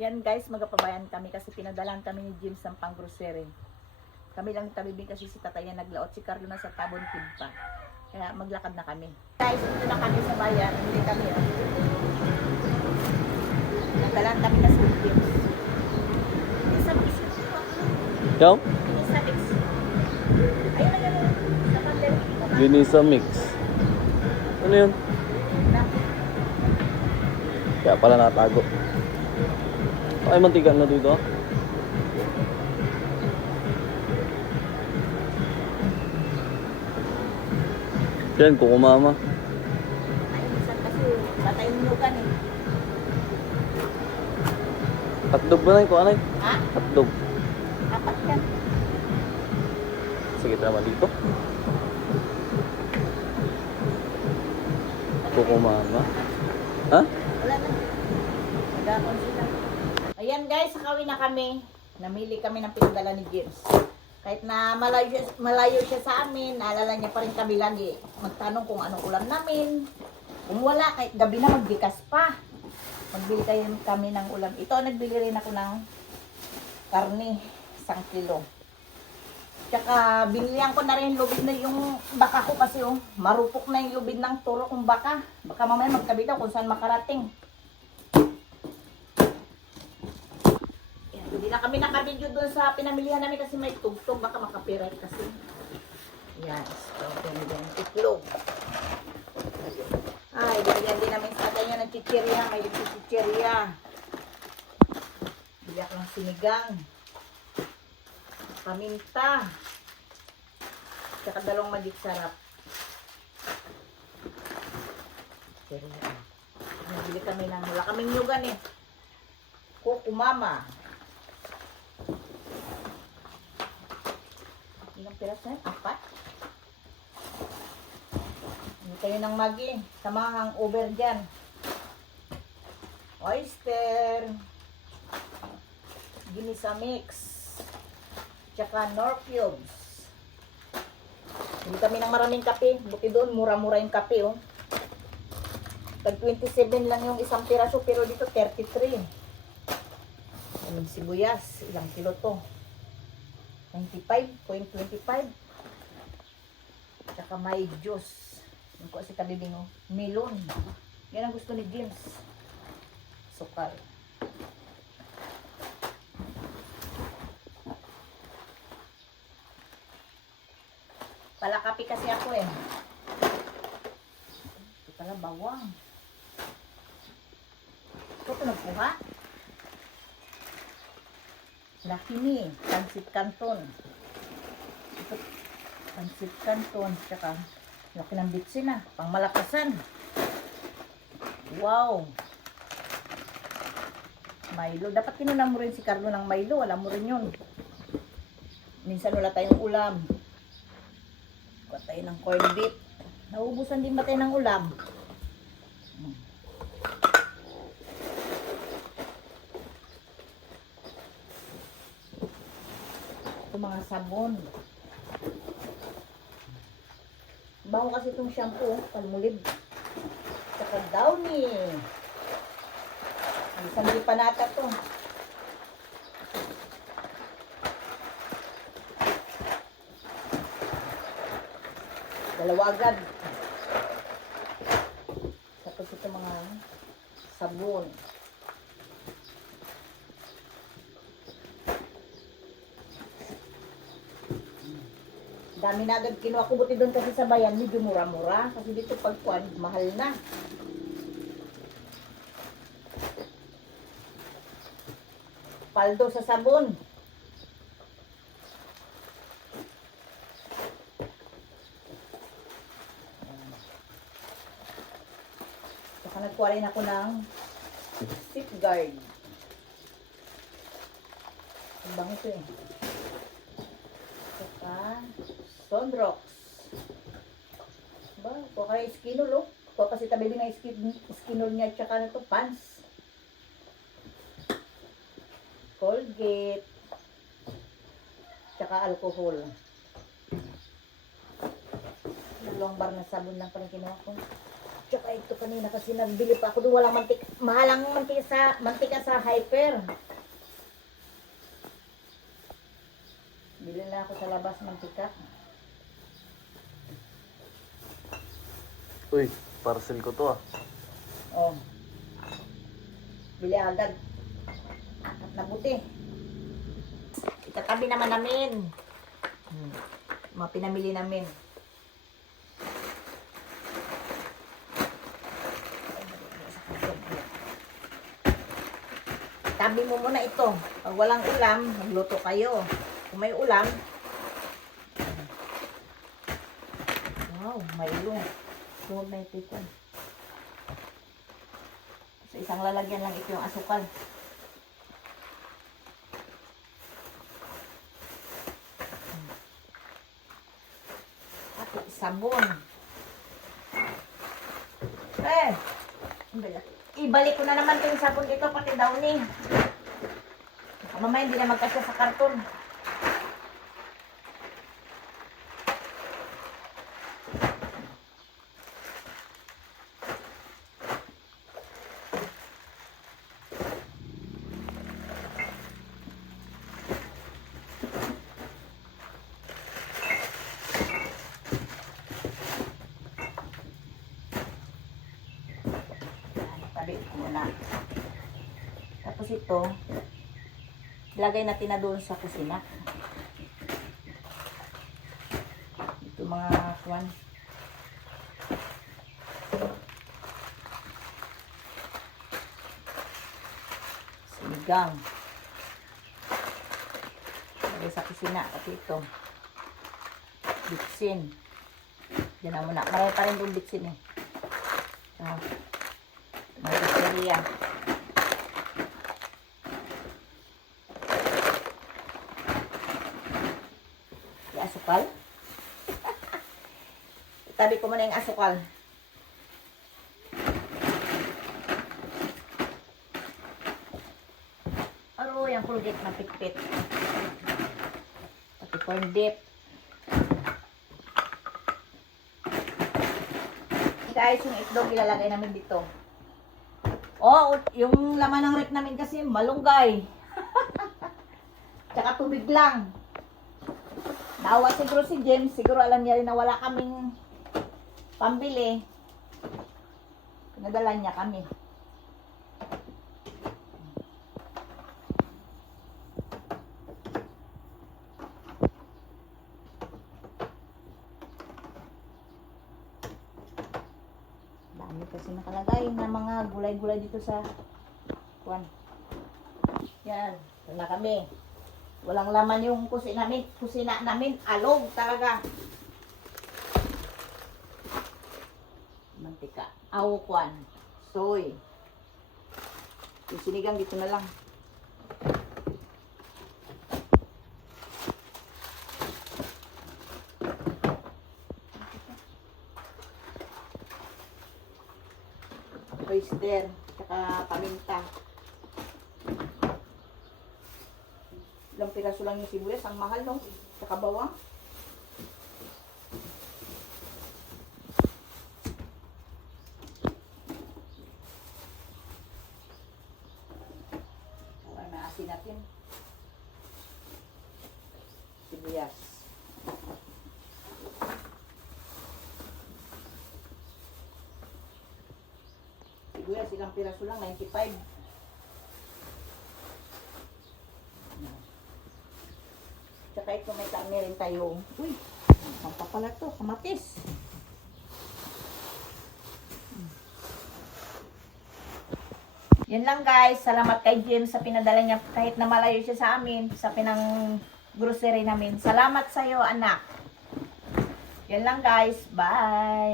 Yan guys, magapabayan kami kasi pinadalan kami ni James ng pang-grocery. Kami lang tabibing kasi si tatay na naglaot, si Carlo na sa Tabon Timpa. Kaya maglakad na kami. Guys, dito na kami sa bayan. Hindi kami nagdalan kami na sa James. Isa mix. Ikaw? Isa mix. Ayun na yun. Sa pandel. Ginisa mix. Ano yun? Kaya pala natago. Ay, mantika na dito. Yan, kukumama. Ay, minsan kasi patayin nyo kan eh. Hotdog ba na yun? Kung ano yun? Ha? Hotdog. Apat yan. Sige, tama dito. Kukumama. Ha? Wala na. Nagakon sila. Ayan guys, sakawin na kami. Namili kami ng pinadala ni James. Kahit na malayo siya sa amin, naalala niya pa rin kami lagi. Magtanong kung anong ulam namin. Kung wala, kahit gabi na magbikas pa. Magbili kami ng ulam. Ito, nagbili rin ako ng karne, 1 kilo. Tsaka binilihan ko na rin lubid na yung baka ko kasi marupok na yung lubid ng turo kong baka. Baka mamaya magkabitaw kung saan makarating. Yan, hindi na kami nakabidyo doon sa pinamilihan namin kasi may tugtog. Baka makapirat kasi. Yan, so ganyan, itlog. Ay, ganyan din namin sa kanya ng chichirya. May chichirya. Biyak ng sinigang. Paminta. Tsaka dalawang magic sarap. Nabili kami ng wala kaming nyugan eh. Kukumama. Ilang piras na yun? 4? Hindi kayo ng magi. Samahang over dyan. Oyster. Ginisa mix. Tsaka Nor cubes. Hindi kami ng maraming kape. Buti doon, mura-mura yung kape, oh. Tag 27 lang yung isang piraso, pero dito 33. Anong sibuyas? Ilang kilo to? 95.25. Tsaka may juice. Yung ko si kabibing, oh. Melon. Yan ang gusto ni James. Sukal. Palakapi kasi ako eh. Ito pala bawang. Ito ito nagkuha. Laki ni. Pansit Canton. Ito. Pansit Canton. Tsaka laki ng bitsin ah. Pangmalakasan. Wow. Milo. Dapat kinunan mo rin si Carlo ng Milo. Alam mo rin yun. Minsan wala tayong ulam. Tayo ng corned beef. Nauubusan din ba tayo ng ulam? Ito mga sabon. Baho kasi itong shampoo. Palmolive. Saka Downy. Isang di panata to. Dalawa agad. Tapos ito mga sabon. Dami na agad kinuha ko. Buti doon kasi sa bayan, medyo mura-mura. Kasi dito pagkuhan, mahal na. Paldo sa sabon. Nagkuha rin ako ng Safeguard. Ang bango ito eh. Saka Sunrox. Ba, kuha ka ng Skinol oh. Kuha kasi tabi din ng Skinol niya. Tsaka na ito, pants. Colgate. Tsaka alcohol. Dalawang bar na sabon lang pala kinuha ko. Tsaka ito kanina kasi nagbili pa ako doon. Walang mantika. Mahalang mantika sa Hyper. Bili na ako sa labas mantika. Uy, parcel ko to ah. Oh. Bili agad. At nabuti. Itatabi naman namin. Mga pinamili namin. Tabi mo muna ito. Pag walang ulam, magluto kayo. Kung may ulam, wow, may ilong. Suwag na ito ito. So, isang lalagyan lang ito yung asukal. At sabon. Ibalik ko na naman ito yung sabon dito, pati downy. Mamaya hindi na magkasya sa karton. Tabi ko muna. Tapos ito, ilagay natin na doon sa kusina. Ito mga kwan. Sinigang. Ilagay sa kusina. At ito, bitsin. Diyan na muna. Marami pa rin doon bitsin eh. May pizzeria. Yung asukal. Itabi ko muna yung asukal. Aro, yung Colgate na pitpit. Pati corn dip. Guys, yung itlog ilalagay namin dito. Oh, yung laman ng rep namin kasi malunggay. Tsaka tubig lang. Naawa siguro si James. Siguro alam niya rin na wala kaming pambili. Pinadala niya kami. Dami kasi nakalagay na mga gulay-gulay dito sa kuwan. Yan, ito na kami. Walang laman yung kusina namin, alog talaga. Mantika, kuwan, soy. Yung sinigang dito na lang. Oyster, tsaka paminta. Ilang piraso lang yung sibuyas, ang mahal no? Tsaka bawang. Para maasin natin. Sibuyas. Sibuyas, ilang piraso lang, 95. Tsaka ito may kami rin tayo. Uy, ang pala to, kamatis. Yan lang guys, salamat kay James sa pinadala niya kahit na malayo siya sa amin, sa pinang grocery namin. Salamat sa iyo anak. Yan lang guys, bye.